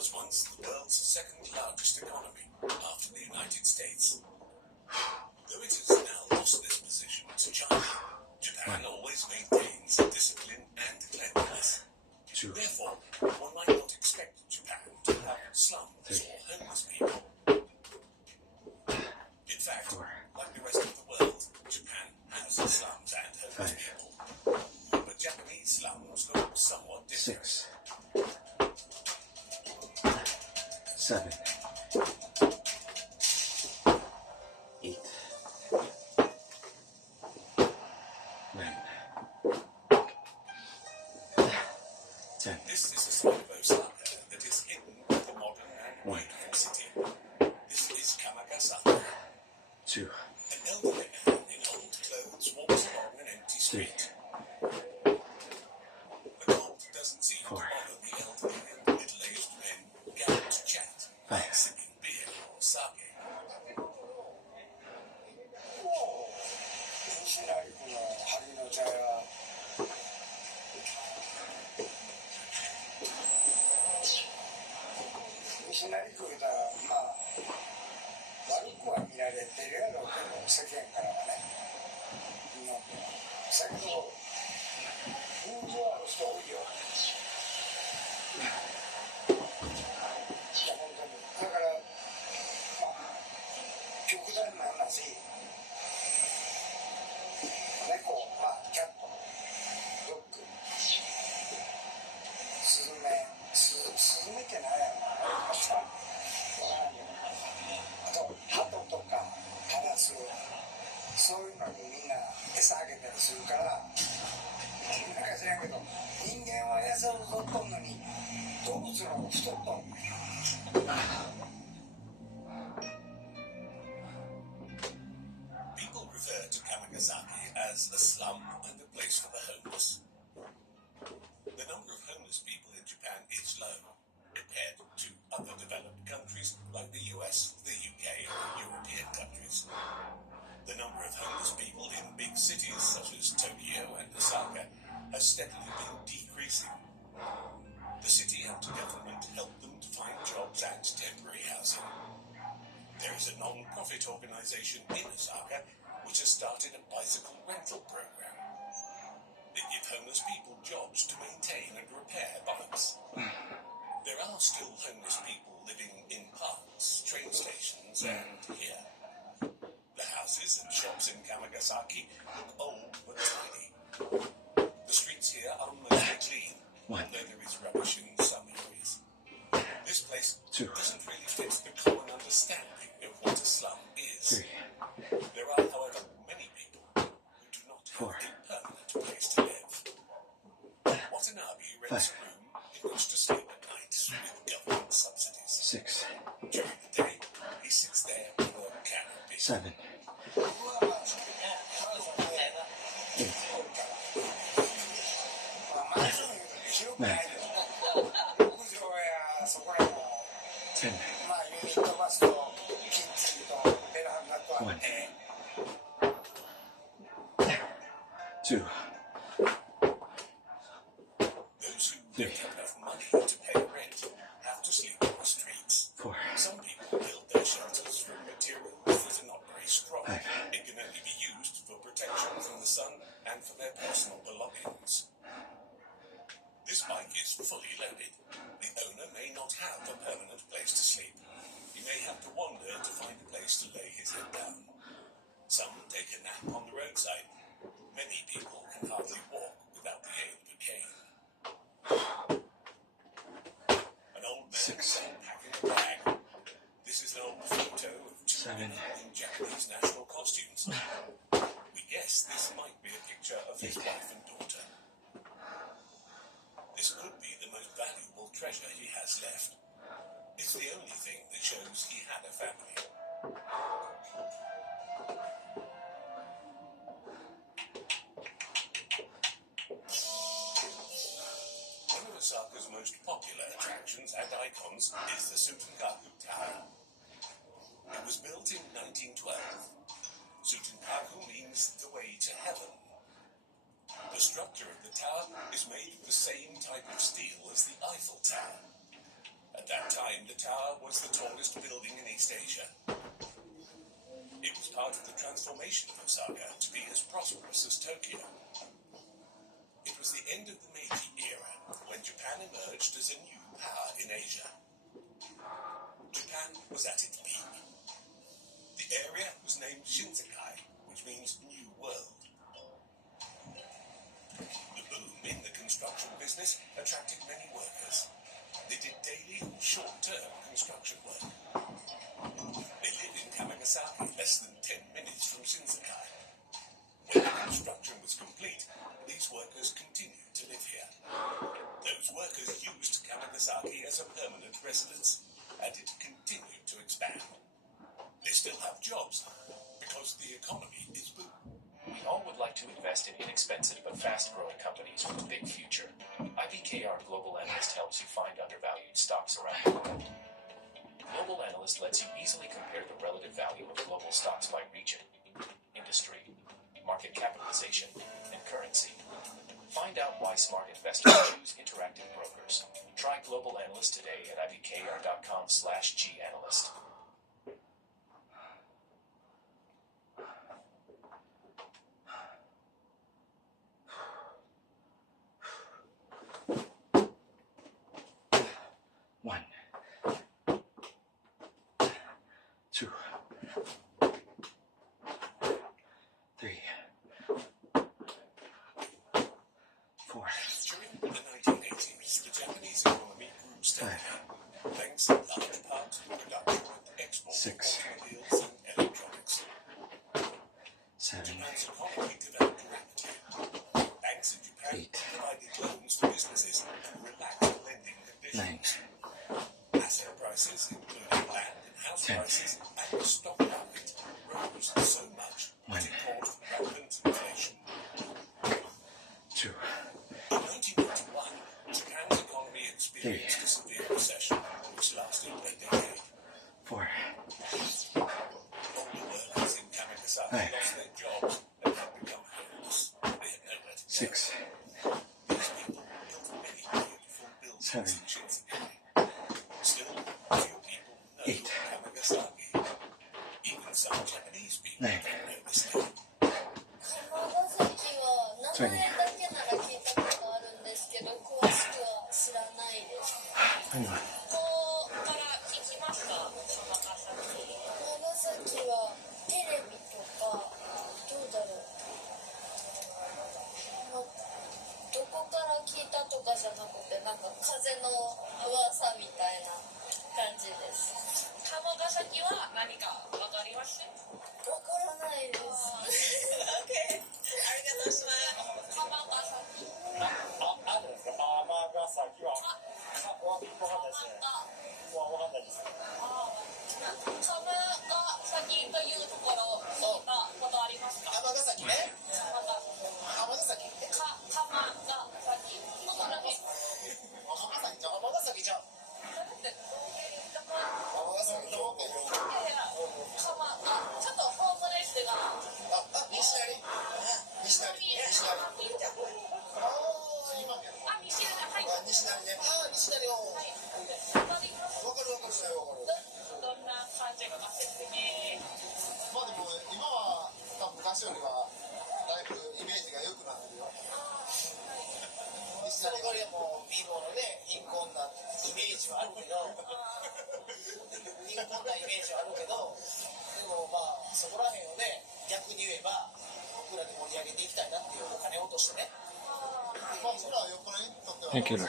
was once the world's second largest economy, after the United States. Though it has now lost this position to China, Japan always maintains discipline and cleanliness. Therefore, one might not expect Japan to have slums or homeless people. In fact, like the rest of the world, Japan has slums and homeless people. But Japanese slums look somewhat different. 6, 7, 8, 9, 10. This is a side of Osaka that is hidden by the modern and beautiful city. This is Kamagasaki. 2, An elderly man in old clothes walks along an empty street. The cold doesn't seem to bother the elderly and middle-aged men gathered to chat, sipping beer or sake. 西成区だからまあ悪くは見られてるやろうけど世間からはね日本ではだけど人情ある人多いよいや本当にだからまあ極端な話猫まあキャットドッグスズメって何やろあとハトとかカラスそういうのにみんな餌あげたりするからなんか知らんけど人間は餌を取っとんのに動物の方が太っとんねん。 People refer to Kamagasaki as a slum and a place for the homeless. The number of homeless people in Japan is low compared to other developed countries like the US, the UK, and European countries. The number of homeless people in big cities such as Tokyo and Osaka has steadily been decreasing. The city and government help them to find jobs and temporary housing. There is a non-profit organization in Osaka which has started a bicycle rental program. They give homeless people jobs to maintain and repair bikes. There are still homeless people living in parks, train stations, and here. The houses and shops in Kamagasaki look old but tiny. The streets here are mostly clean, although there is rubbish in some areas. This place doesn't really fit the common understanding of what a slum is. There are, however, many people who do not have a permanent place to live. Watanabe rents a room in which to sleep at night with government subsidies. 6, During the day, he sits there with a can of beer. 7, 8, 9, 10, 1, 2, Those who don't have enough money to pay rent have to sleep on the streets. 4, Some people build their shelters from materials that are not very strong. 5, It can only be used for protection from the sun and for their personal belongings. This bike is fully loaded. The owner may not have a permanent place to sleep. He may have to wander to find a place to lay his head down. Some take a nap on the roadside. Many people can hardly walk without the aid of a cane. An old man is unpacking a bag. This is an old photo of two men in Japanese national costumes. We guess this might be a picture of his wife and daughter. This could be the most valuable treasure he has left. It's the only thing that shows he had a family. One of Osaka's most popular attractions and icons is the Sutenkaku Tower. It was built in 1912. Sutenkaku means the way to heaven. The structure of the tower is made of the same type of steel as the Eiffel Tower. At that time, the tower was the tallest building in East Asia. It was part of the transformation of Osaka to be as prosperous as Tokyo. It was the end of the Meiji era, when Japan emerged as a new power in Asia. Japan was at its peak. The area was named Shinsekai, which means New World. The boom in the construction business attracted many workers. They did daily or short-term construction work. They lived in Kamagasaki, less than 10 minutes from Shinsekai. When the construction was complete, these workers continued to live here. Those workers used Kamagasaki as a permanent residence, and it continued to expand. They still have jobs, because the economy is booming. We all would like to invest in inexpensive but fast-growing companies with a big future. IBKR Global Analyst helps you find undervalued stocks around the world. Global Analyst lets you easily compare the relative value of global stocks by region, industry, market capitalization, and currency. Find out why smart investors choose Interactive Brokers. Try Global Analyst today at ibkr.com/ganalyst. One, two, three, four. During the 1980s, the Japanese economy grew steadily, thanks in large part to the production and export Six. of automobiles and electronics. Seven, Japan's economy developed rapidly. Banks in Japan Eight. provided loans for businesses and relaxed lending nine, conditions. Asset prices, including land and house 10. prices, and the stock market rose so much that it caused rampant inflation. two, In 1991, Japan's economy experienced a severe recession, which lasted a decade. four, Older workers in Kamagasaki Five. lost their jobs and had become homeless. They had nowhere to go. six, These people built many beautiful buildings Seven. in Shinsekai. Still, few people know Eight. Kamagasaki. Even some Japanese people Nine. don't know this name. 尼は名前だけなら聞いたことあるんですけど詳しくは知らないです。one, ここから聞きますか、長崎。長崎はテレビとかどうだろう、どこから聞いたとかじゃなくてなんか風の噂みたいな感じです。鴨ヶ崎は何かわかります？わからないです。OK。ありがとうございます。鴨ヶ崎。あるんですか？尼崎は。わかんないですね。わかんないです。鴨ヶ崎というところ聞いたことありますか？尼崎ね。なんか尼崎って。鴨ヶ崎。ここだけ。尼崎じゃん。で尼崎どうって言う。ちょっとホームレスが西成。西成。西成。西成、はい。西成ね。西成を。はい。わかります。わかるわかる。どんな感じか説明。まあでも今は昔よりはだいぶイメージが良くなってるよ。その代わりはもう貧乏のね、貧困なイメージはあるけど、貧困なイメージはあるけど、でもまあそこら辺をね、逆に言えば僕らで盛り上げていきたいなっていうお金を落としてね。まあ僕らはよっぽどにとっては。Thank you, Lord.